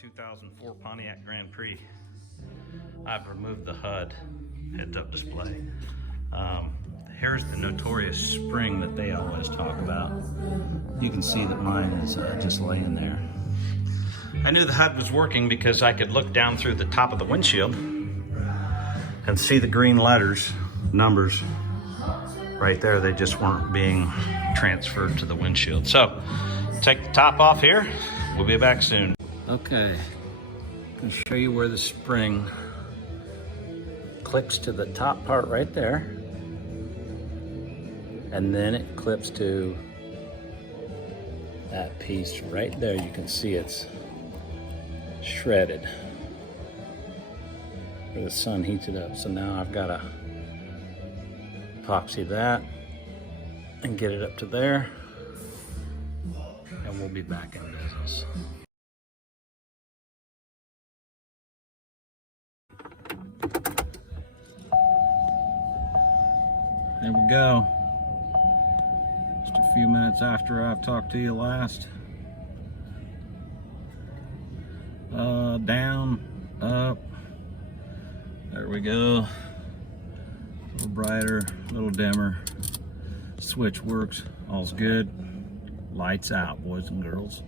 2004 Pontiac Grand Prix. I've removed the HUD heads-up display. Here's the notorious spring that they always talk about. You can see that mine is just laying there. I knew the HUD was working because I could look down through the top of the windshield and see the green letters, numbers, right there. They just weren't being transferred to the windshield. So, take the top off here. We'll be back soon. Okay, I'm gonna show you where the spring clicks to the top part right there. And then it clips to that piece right there. You can see it's shredded where the sun heats it up. So now I've got to epoxy that and get it up to there, and we'll be back in business. There we go. Just a few minutes after I've talked to you last. Down, up. There we go. A little brighter, a little dimmer. Switch works. All's good. Lights out, boys and girls.